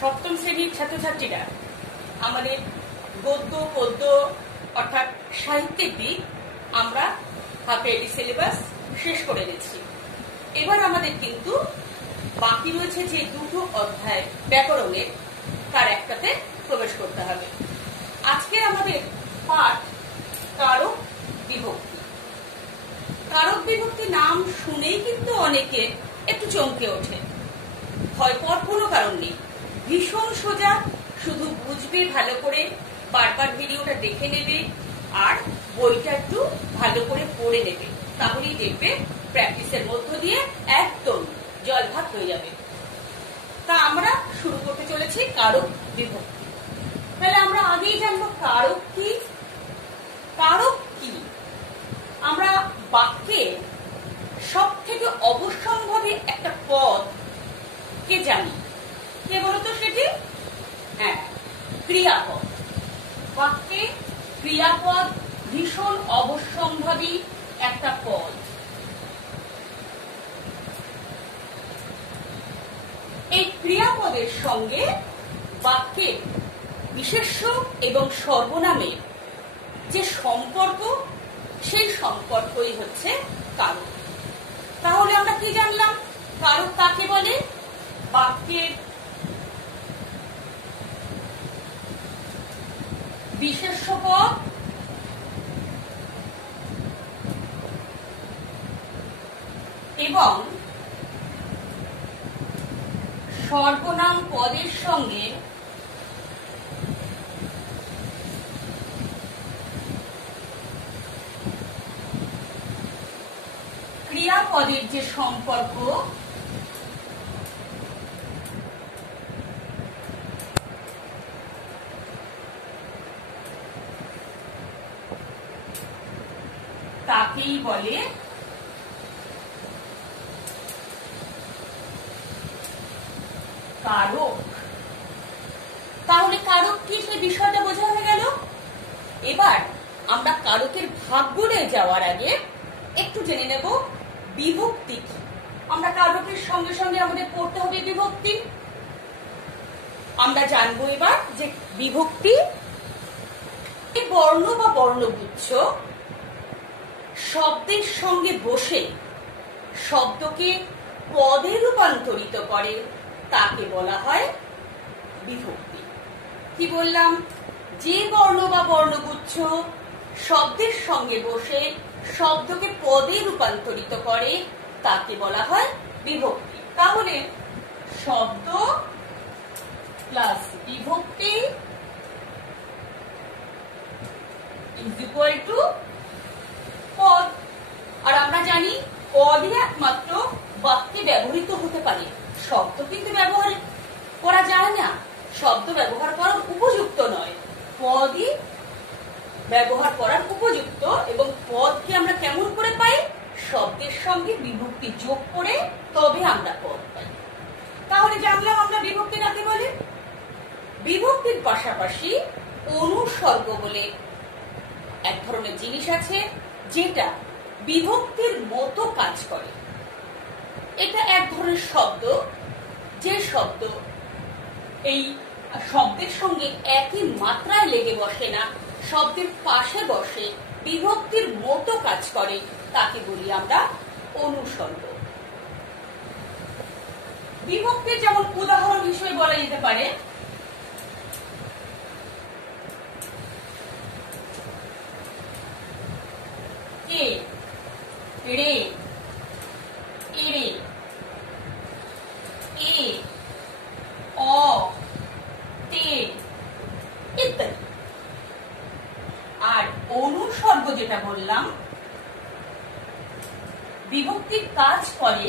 সপ্তম শ্রেণীর ছাত্রছাত্রীরা আমাদের গদ্য পদ্য অর্থাৎ সাহিত্যের দিক আমরা হাফ ইয়ারলি সিলেবাস শেষ করে নিচ্ছি। এবার আমাদের কিন্তু বাকি রয়েছে যে দুটো অধ্যায় ব্যাকরণের, তার একটাতে প্রবেশ করতে হবে। আজকের আমাদের পাঠ কারক বিভক্তি। কারক বিভক্তি নাম শুনেই কিন্তু অনেকে একটু চমকে ওঠে। ভয় পাওয়ার কোনো কারণ নেই, ভীষণ সোজা, শুধু বুঝবে ভালো করে, বারবার ভিডিওটা দেখে নেবে আর বইটা একটু ভালো করে পড়ে নেবে, তাহলেই দেখবে প্র্যাকটিসের মধ্য দিয়ে একদম জলভাত হয়ে যাবে। তা আমরা শুরু করতে চলেছি কারক বিভক্তি। তাহলে আমরা আগেই জানবো কারক কি। কারক কি? আমরা বাক্যে সব থেকে অবশ্যম্ভাবী একটা পদ কে জানি, কে বলতো সেটি? হ্যাঁ, ক্রিয়াপদ। বাক্যে ক্রিয়াপদ ভীষণ অবশ্যম্ভাবী একটা পদ। এই ক্রিয়াপদের সঙ্গে বাক্যের বিশেষ্য এবং সর্বনামের যে সম্পর্ক, সেই সম্পর্কই হচ্ছে কারক। তাহলে আমরা কি জানলাম? কারক কাকে বলে? বাক্যের বিশেষ্য পদ এবং সর্বনাম পদের সঙ্গে ক্রিয়াপদের যে সম্পর্ক, তাকেই বলে কারক। তাহলে কারক কি, সেই বিষয়টা বোঝা হয়ে গেল। এবার আমরা কারকের ভাগগুলোয় যাওয়ার আগে একটু জেনে নেব বিভক্তি কি। আমরা কারকের সঙ্গে সঙ্গে আমাদের পড়তে হবে বিভক্তি। আমরা জানবো এবার যে বিভক্তি বর্ণ বা বর্ণগুচ্ছ শব্দের সঙ্গে বসে শব্দকে পদে রূপান্তরিত করে, তাকে বলা হয় বিভক্তি। কি বললাম? যে বর্ণ বা বর্ণগুচ্ছ শব্দের সঙ্গে বসে শব্দকে পদে রূপান্তরিত করে, তাকে বলা হয় বিভক্তি। তাহলে শব্দ প্লাস বিভক্তি ইজ ইকুয়াল টু পদ। আর আমরা জানি পদই একমাত্র বাক্যে ব্যবহৃত হতে পারে, শব্দ কিন্তু ব্যবহার করা যায় না, শব্দ ব্যবহার করার উপযুক্ত নয়, পদই ব্যবহার করার উপযুক্ত। এবং পদকে আমরা কেমন করে পাই? শব্দের সঙ্গে বিভক্তি যোগ করে তবে আমরা পদ পাই। তাহলে জানলাম আমরা বিভক্তি কাকে বলে। বিভক্তির পাশাপাশি অনুসর্গ বলে এক ধরনের জিনিস আছে, যেটা বিভক্তির মতো কাজ করে। এটা এক ধরনের শব্দ, যে শব্দ এই শব্দের সঙ্গে একই মাত্রায় লেগে বসে না, শব্দের পাশে বসে বিভক্তির মতো কাজ করে, তাকে বলি আমরা অনুসর্গ। বিভক্তির যেমন উদাহরণ হিসেবে বলা যেতে পারে কে, রে, এরে, এ, অ, তে ইত্যাদি। আর অনুসর্গ যেটা বললাম, বিভক্তির কাজ করে,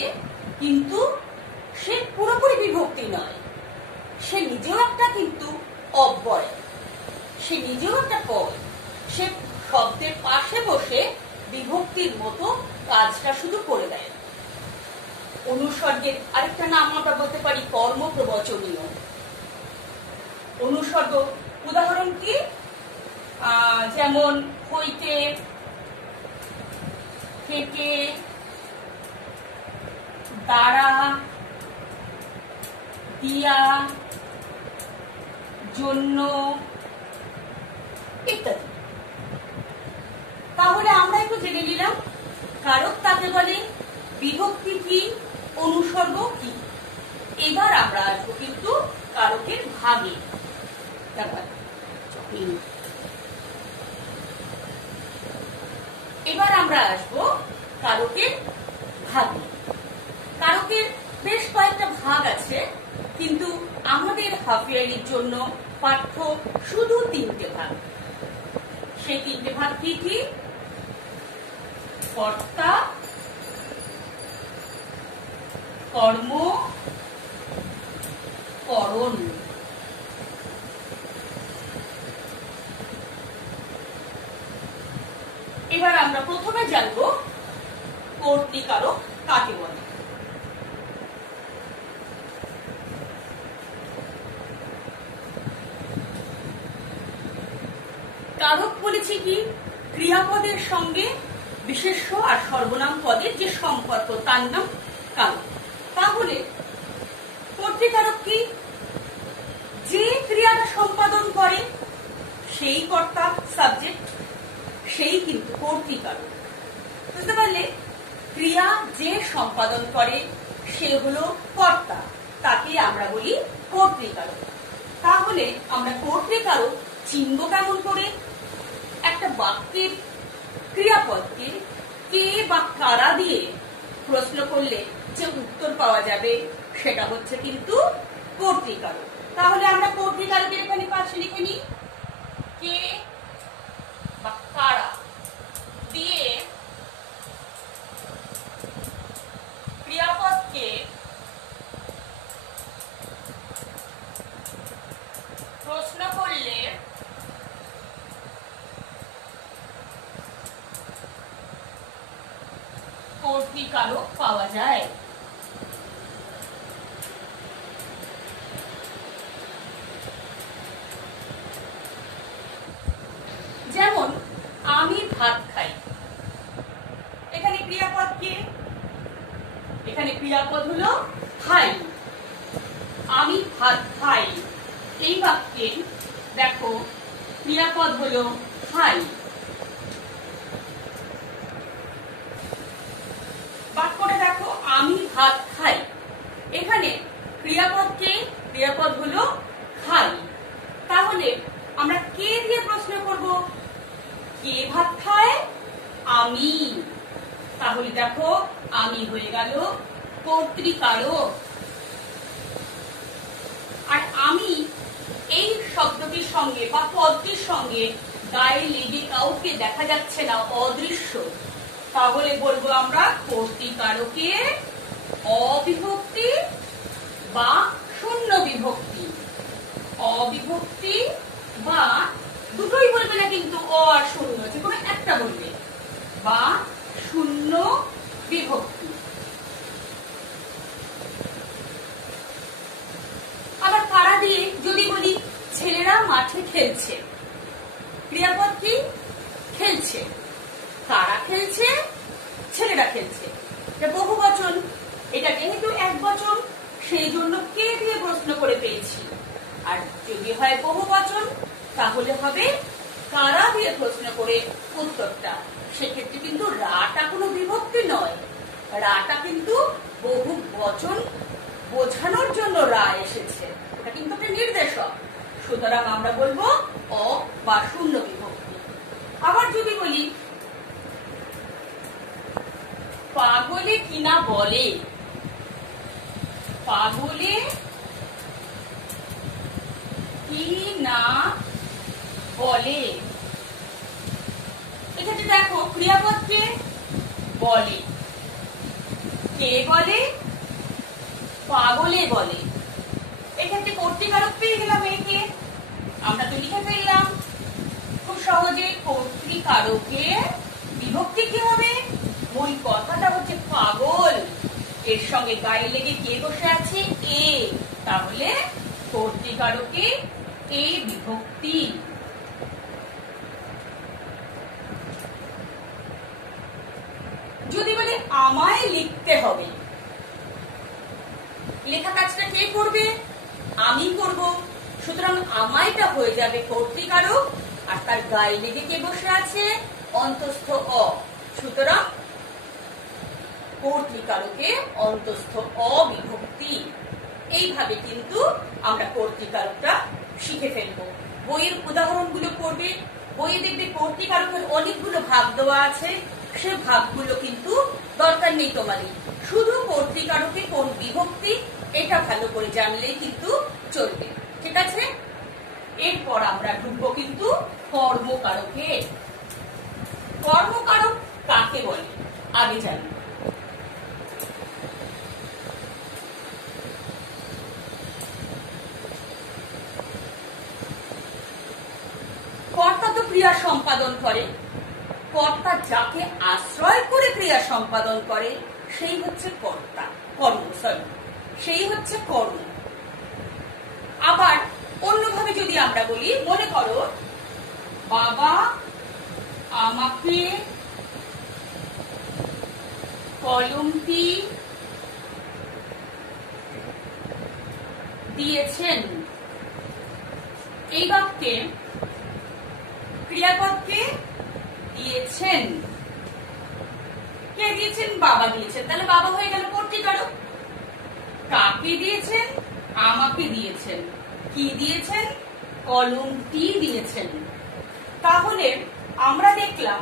কিন্তু সে পুরোপুরি বিভক্তি নয়, সে নিজেও একটা কিন্তু অব্যয়, সে নিজেও একটা পদ। সে শব্দের পাশে বসে বিভক্তির মতো কাজটা শুধু করে দেয়। অনুসর্গের আরেকটা নাম আমরা বলতে পারি কর্মপ্রবচনীয়। অনুসর্গ উদাহরণ কি? যেমন হইতে, থেকে, দ্বারা, দিয়া, জন্য ইত্যাদি। তাহলে আমরা একটু জেনে নিলাম কারক কাকে বলে, বিভক্তি কি, অনুসর্গ কি। এবার আমরা আসবো কিন্তু কারকের ভাগে। এবার আমরা আসবো কারকের ভাগে। কারকের বেশ কয়েকটা ভাগ আছে, কিন্তু আমাদের হাফ ইয়ারলির জন্য পাঠ্য শুধু 3টে ভাগ। সেই 3টে ভাগ কি কি? কর্তা, কর্ম, করণ। এবার আমরা প্রথমে জানবো কর্তৃকারক কাকে বলে। কারক বলেছি কি? ক্রিয়াপদের সঙ্গে বিশেষ্য আর সর্বনাম পদের যে সম্পর্ক তার নাম কারক। তাহলে কর্তৃকারক কি? যে ক্রিয়াটা সম্পাদন করে সেই কর্তা, সাবজেক্ট, সেই কিন্তু কর্তৃকারক। বুঝতে পারলে? ক্রিয়া যে সম্পাদন করে সে হলো কর্তা, তাকে আমরা বলি কর্তৃকারক। তাহলে আমরা কর্তৃকারক চিনব কেমন করে? একটা বাক্যের ক্রিয়াপদকে কে বা কারা দিয়ে প্রশ্ন করলে যে উত্তর পাওয়া যাবে সেটা হচ্ছে কিন্তু কর্তৃকারক। তাহলে আমরা কর্তৃকারকের এখানে পাশে লিখে নিই, কে বা কারা দিয়ে ক্রিয়াপদকে প্রশ্ন করলে কর্তৃকারক পাওয়া যায়। যেমন আমি ভাত খাই, এখানে ক্রিয়াপদ কে? এখানে ক্রিয়াপদ হলো খাই। আমি ভাত খাই, এই বাক্যে দেখো ক্রিয়াপদ হলো খাই। বাক্যটা দেখো আমি ভাত খাই, এখানে ক্রিয়াপদ কে? ক্রিয়াপদ হলো খাই। তাহলে আমরা কে দিয়ে প্রশ্ন করব? কে ভাত খায়? আমি। তাহলে দেখো আমি হয়ে গেল কর্তৃকারক। আর আমি এই শব্দটির সঙ্গে বা পদটির সঙ্গে গায়ে লেগে কাউকে দেখা যাচ্ছে না, অদৃশ্য, তাহলে বলবো আমরা কর্তৃকারকের অবিভক্তি বা শূন্য বিভক্তি। অবিভক্তি বা দুটোই বলবে না কিন্তু, অ আর শূন্য, যে কোনো একটা বলবে, বা শূন্য বিভক্তি। আবার কারা দিয়ে যদি বলি ছেলেরা মাঠে খেলছে, ক্রিয়াপদ কি? খেলছে। কারা খেলছে? ছেলেরা খেলছে। বহু বচন, এটা যেহেতু এক বচন সেই জন্য কে দিয়ে প্রশ্ন করে পেয়েছি। আর যদি হয় বহু বচন তাহলে হবে কারা দিয়ে প্রশ্ন করে উত্তরটা। সেক্ষেত্রে কিন্তু রাটা কোনো বিভক্তি নয়, রাটা কিন্তু বহু বচন বোঝানোর জন্য রা এসেছে, এটা কিন্তু একটা নির্দেশক। সুতরাং আমরা বলবো অ বা শূন্য বিভক্তি। আবার যদি বলি পাগলে কিনা বলে, পাগলে কি না বলে, এক্ষেত্রে দেখো ক্রিয়াপদ কে? বলে। কে বলে? পাগলে বলে। এক্ষেত্রে কর্তৃকারক পেয়ে গেলাম একে, আমরা তো লিখে ফেললাম খুব সহজে। কর্তৃকারকের বিভক্তি কি হবে? মূল কথাটা হচ্ছে পাগল, এর সঙ্গে গায়ে লেগে কে বসে আছে? এ। তাহলে কর্তৃকারকের এ বিভক্তি। যদি বলে আমায় লিখতে হবে, লেখা কাজটা কে করবে? আমি করব। সুতরাং আমায়টা হয়ে যাবে কর্তৃকারক, আর তার গায়ে লেগে কে বসে আছে? অন্তস্থ অ। সুতরাং কর্তৃকারকে অন্তস্থ অবিভক্তি। এইভাবে কিন্তু আমরা কর্তৃকারকটা শিখে ফেলবো। বইয়ের উদাহরণগুলো পড়বে, বইয়ে দেখবে কর্তৃকারকের অনেকগুলো ভাগ দেওয়া আছে, সে ভাগগুলো কিন্তু দরকার নেই তোমারই, শুধু কর্তৃকারকে কোন বিভক্তি এটা ভালো করে জানলেই কিন্তু চলবে। ঠিক আছে, এরপর আমরা ঢুকবো কিন্তু কর্মকারকে। কর্মকারক কাকে বলে আগে জানবো। কর্তা তো ক্রিয়া সম্পাদন করে, কর্তা যাকে আশ্রয় করে ক্রিয়া সম্পাদন করে সেই হচ্ছে কর্তা, কর্ম, সেই হচ্ছে কর্ম। আবার অন্যভাবে যদি আমরা বলি, মনে করো বাবা আমাকে কলমটি দিয়েছেন, এই বাক্যে ক্রিয়াপদকে দিয়েছেন, কে দিয়েছেন? বাবা দিয়েছেন, তাহলে বাবা হয়ে গেল কর্তৃকারক। কাকে দিয়েছেন? আমাকে দিয়েছেন। কি দিয়েছেন? কলমটি দিয়েছেন। তাহলে আমরা দেখলাম,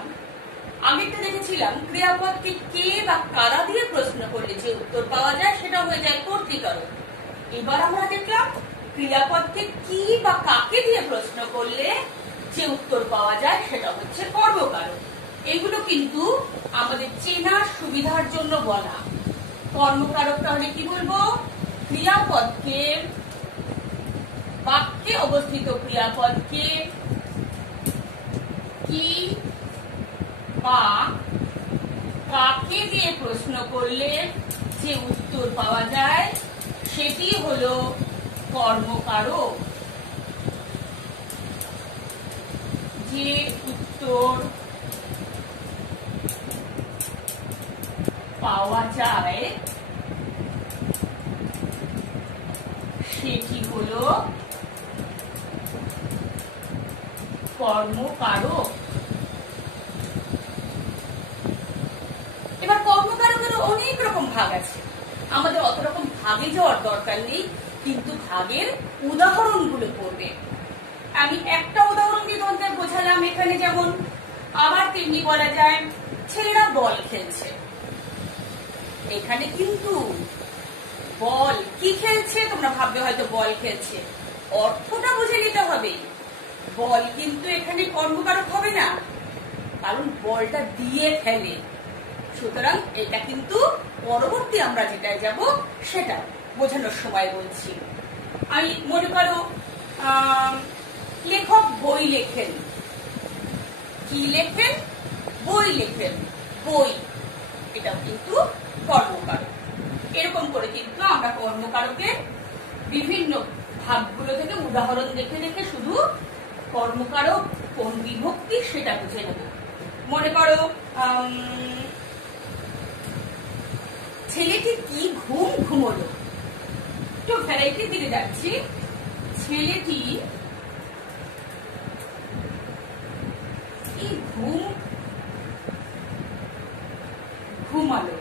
আগেরটা দেখেছিলাম ক্রিয়াপদকে কে বা কারা দিয়ে প্রশ্ন করলে যে উত্তর পাওয়া যায় সেটা হয়ে যায় কর্তৃকারক। এবার আমরা দেখলাম ক্রিয়াপদকে কি বা কাকে দিয়ে প্রশ্ন করলে যে উত্তর পাওয়া যায় সেটা হচ্ছে কর্মকারক। এগুলো কিন্তু আমাদের চেনার সুবিধার জন্য বলা। কর্মকারক তাহলে কি বলবো? ক্রিয়াপদকে, বাক্যে অবস্থিত ক্রিয়াপদকে কি বা কাকে দিয়ে প্রশ্ন করলে যে উত্তর পাওয়া যায় সেটি হলো কর্মকারক। যে উত্তর পাওয়া যায় সেটি হলো কর্মকারক। এবার কর্মকারকের অনেক রকম ভাগ আছে, আমাদের অত রকম ভাগে যাওয়ার দরকার নেই, কিন্তু ভাগের উদাহরণগুলো পড়বে। আমি একটা উদাহরণ দিয়ে তোমাদের বোঝালাম এখানে, যেমন আবার তেমনি বলা যায় ছেলেরা বল খেলছে। এখানে কিন্তু বল কি খেলছে, তোমরা ভাববে হয়তো বল খেলছে, অর্থটা বুঝে নিতে হবে। বল কিন্তু এখানে কর্মকারক হবে না, কারণ বলটা দিয়ে ফেলে। সুতরাং এটা কিন্তু পরবর্তী আমরা যেটায় যাব সেটা বোঝানোর সময় বলছি। আমি মনে করো লেখক বই লেখেন। কি লেখেন? বই লেখেন। বই, এটাও কিন্তু কর্মকারক। এরকম করে কিন্তু আমরা কর্মকারকের বিভিন্ন ভাগগুলো থেকে উদাহরণ দেখে দেখে শুধু কর্মকারক কোন বিভক্তি সেটা বুঝে নেব। মনে করো ছেলেটি কি ঘুম ঘুমোলো। একটু ভ্যারাইটি দিকে যাচ্ছি। ছেলেটি কি ঘুম ঘুমালো।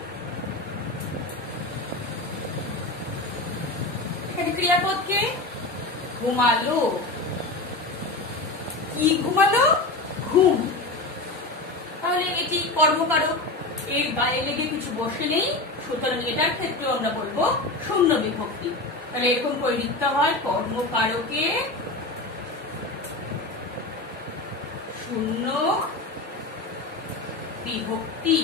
এখানে ক্রিয়াপদকে ঘুমালো। কি ঘুমালো? ঘুম। তাহলে এটি কর্মকারক, এর গায়ে লেগে কিছু বসে নেই, সুতরাং এটার ক্ষেত্রে আমরা বলবো শূন্য বিভক্তি। তাহলে এরকম করে লিখতে হয় কর্মকারকে শূন্য বিভক্তি।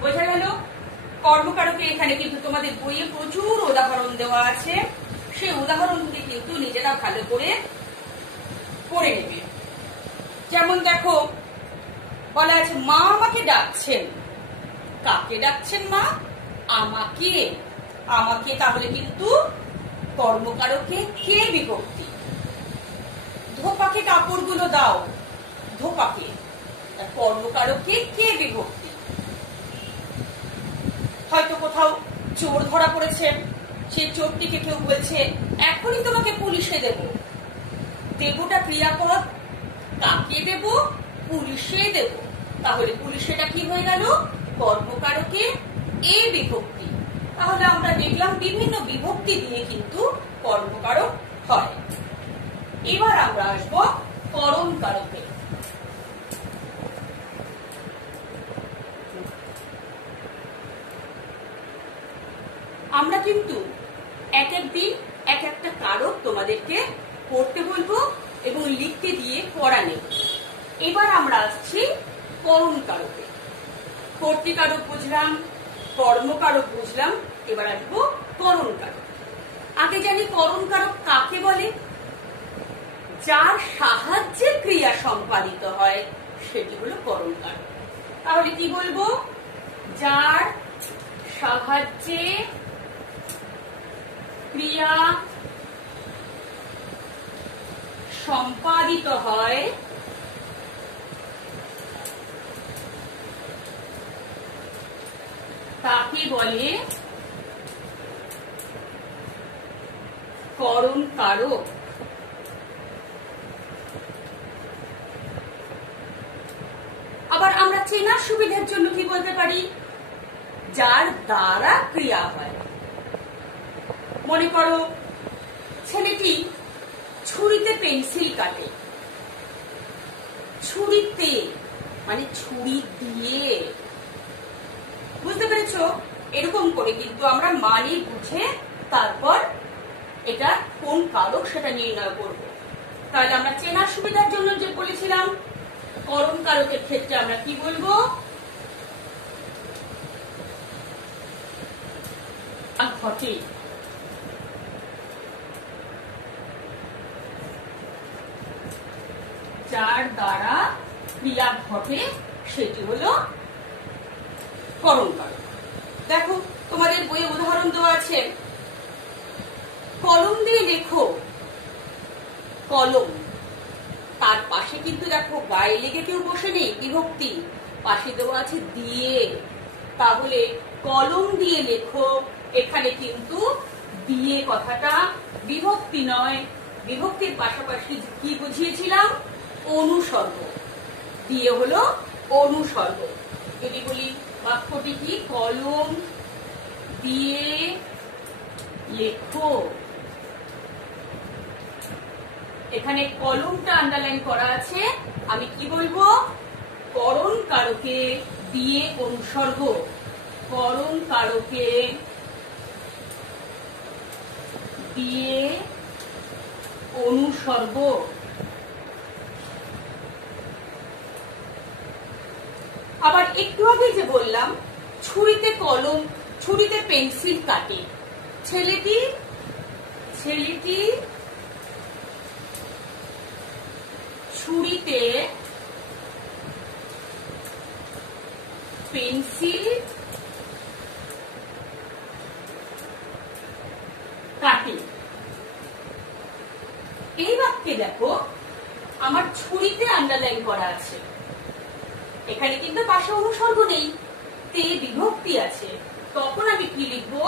বোঝা গেল? কর্মকারকে এখানে কিন্তু তোমাদের বইয়ে প্রচুর উদাহরণ দেওয়া আছে, সেই উদাহরণগুলি কিন্তু নিজেরা ভালো করে পড়ে নেবে। যেমন দেখো বলা আছে মা আমাকে ডাকছেন। কাকে ডাকছেন? মা আমাকে। আমাকে তাহলে কিন্তু কর্মকারকে কে বিভক্তি। ধোপাকে কাপড়গুলো দাও। ধোপাকে, কর্মকারকে কে বিভক্তি। হয়তো কোথাও চোর ধরা পড়েছে, সেই চোরটিকে কেউ বলছে এখনই তোমাকে পুলিশে দেব। দেবটা ক্রিয়াপদ, কাকে দেব? পুলিশে দেব। তাহলে পুলিশেটা কি হয়ে গেল? কর্মকারকে এ বিভক্তি। তাহলে আমরা দেখলাম বিভিন্ন বিভক্তি দিয়ে কিন্তু কর্মকারক হয়। এবার আমরা আসব করণকারকে। আমরা কিন্তু এক এক দিন এক একটা কারক তোমাদেরকে পড়তে বলবো এবং লিখতে দিয়ে পড়া নেব। এবার আমরা আসছি করণকারকে। কর্তৃকারক বুঝলাম, কর্মকারক বুঝলাম, এবার আসবো করণকারক। আগে জানি করণকারক কাকে বলে? যার সাহায্যে ক্রিয়া সম্পাদিত হয় সেটি হলো করণকারক। তাহলে কি বলবো? যার সাহায্যে ক্রিয়া সম্পাদিত হয় তাকে বলে করণকারক। আবার আমরা চেনার সুবিধার জন্য কি বলতে পারি? যার দ্বারা ক্রিয়া হয়। মনে করো ছেলেটি ছুরিতে পেন্সিল কাটে। ছুরিতে মানে ছুরি দিয়ে, বুঝতে পেরেছো? এরকম করে কিন্তু আমরা মানে বুঝে তারপর এটা কোন কারক সেটা নির্ণয় করব। তাহলে আমরা চেনার সুবিধার জন্য যে বলেছিলাম করণকারকের ক্ষেত্রে আমরা কি বলবো? ঘটে। যার দ্বারা ক্রিয়া ঘটে সেটি হলো করণকারক। দেখো তোমাদের বইয়ে উদাহরণ দেওয়া আছে, কলম দিয়ে লেখো। কলম, তার পাশে কিন্তু দেখো গায়ে লেগে কেউ বসে নেই, বিভক্তি, পাশে দেওয়া আছে দিয়ে। তাহলে কলম দিয়ে লেখো, এখানে কিন্তু দিয়ে কথাটা বিভক্তি নয়, বিভক্তির পাশাপাশি কি বুঝিয়েছিলাম? অনুসর্গ। দিয়ে হলো অনুসর্গ। যদি বলি বাক্যটি কি? কলম দিয়ে লেখো। এখানে কলমটা আন্ডারলাইন করা আছে। আমি কি বলবো? করণকারকে দিয়ে অনুসর্গ। করণকারকে দিয়ে অনুসর্গ। আবার একটু আগে যে বললাম ছুরিতে কলম, ছুরিতে পেন্সিল কাটে। ছেলেটি ছুরিতে পেন্সিল কাটে। এই বাক্যে দেখো আমার ছুরিতে আন্ডারলাইন করা আছে। এখানে কিন্তু পাশে অনুসর্গ নেই, তে বিভক্তি আছে। তখন আমি কি লিখবো?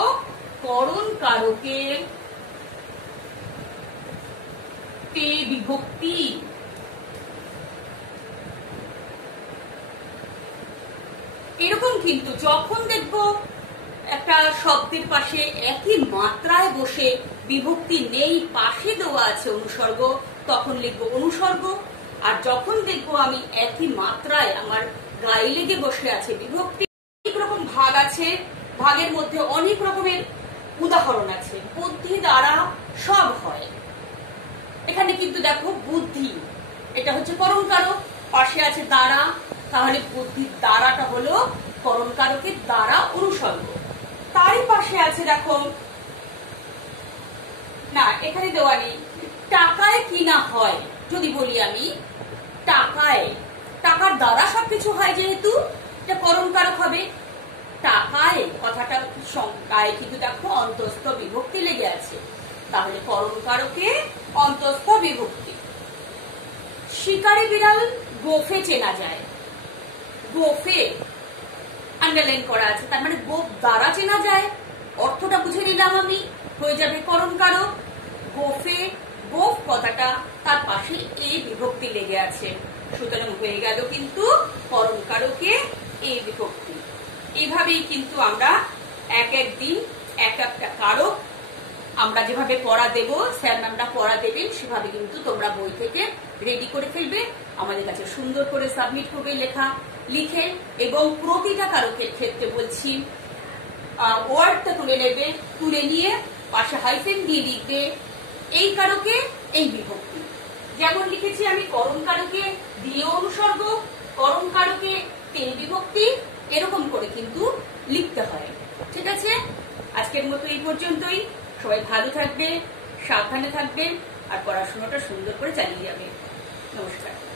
করণকারকে তে বিভক্তি। এরকম কিন্তু যখন দেখবো একটা শব্দের পাশে একই মাত্রায় বসে বিভক্তি নেই, পাশে দেওয়া আছে অনুসর্গ, তখন লিখবো অনুসর্গ। আর যখন দেখবো আমি একই মাত্রায় আমার গায়ে লেগে বসে আছে বিভক্তি, অনেক রকম ভাগ আছে, ভাগের মধ্যে অনেক রকমের উদাহরণ আছে। বুদ্ধি দ্বারা সব হয়। এখানে কিন্তু দেখো বুদ্ধি, এটা হচ্ছে করণকারক, পাশে আছে দ্বারা, তাহলে বুদ্ধির দ্বারাটা হলো করণকারকের দ্বারা অনুসর্গ। তারই পাশে আছে দেখো, না এখানে দেওয়া নেই, টাকায় কিনা হয়। যদি বলি আমি টাকায়, টাকার দ্বারা সবকিছু হয় যেহেতু এটা করণকারক হবে। টাকায় কথাটা সংখ্যায় কিন্তু দেখো অন্তস্থ বিভক্তি লেগে আছে, তাহলে করণকারকে অন্তস্থ বিভক্তি। শিকারি বিড়াল গোফে চেনা যায়। গোফে আন্ডারলাইন করা আছে, তার মানে গোফ দ্বারা চেনা যায়। অর্থটা বুঝে নিলাম আমি। হয়ে যাবে করণ কারক, গোফে গোফ কথাটা তার পাশে এ বিভক্তি লেগে আছে, সুতরাং হয়ে গেল কিন্তু করণ কারকে এ বিভক্তি। এইভাবেই কিন্তু আমরা এক এক দিন এক একটা কারক আমরা যেভাবে পড়া দেব, স্যার ম্যামরা পড়া দেবেন, সেভাবে কিন্তু তোমরা বই থেকে রেডি করে ফেলবে, আমাদের কাছে সুন্দর করে সাবমিট করবে লেখা লিখে। এবং প্রতিটা কারকের ক্ষেত্রে বলছি ওয়ার্ডটা তুলে নেবে, তুলে নিয়ে পাশে হাইফেন দিয়ে লিখবে এই কারকে এই বিভক্তি। যেমন লিখেছি আমি করণ কারকে দিয়ে অনুসর্গ, করণ কারকে তে বিভক্তি, এরকম করে কিন্তু লিখতে হয়। ঠিক আছে, আজকের মতো এই পর্যন্তই। সবাই ভালো থাকবে, সাবধানে থাকবে, আর পড়াশোনাটা সুন্দর করে চালিয়ে যাবে। নমস্কার।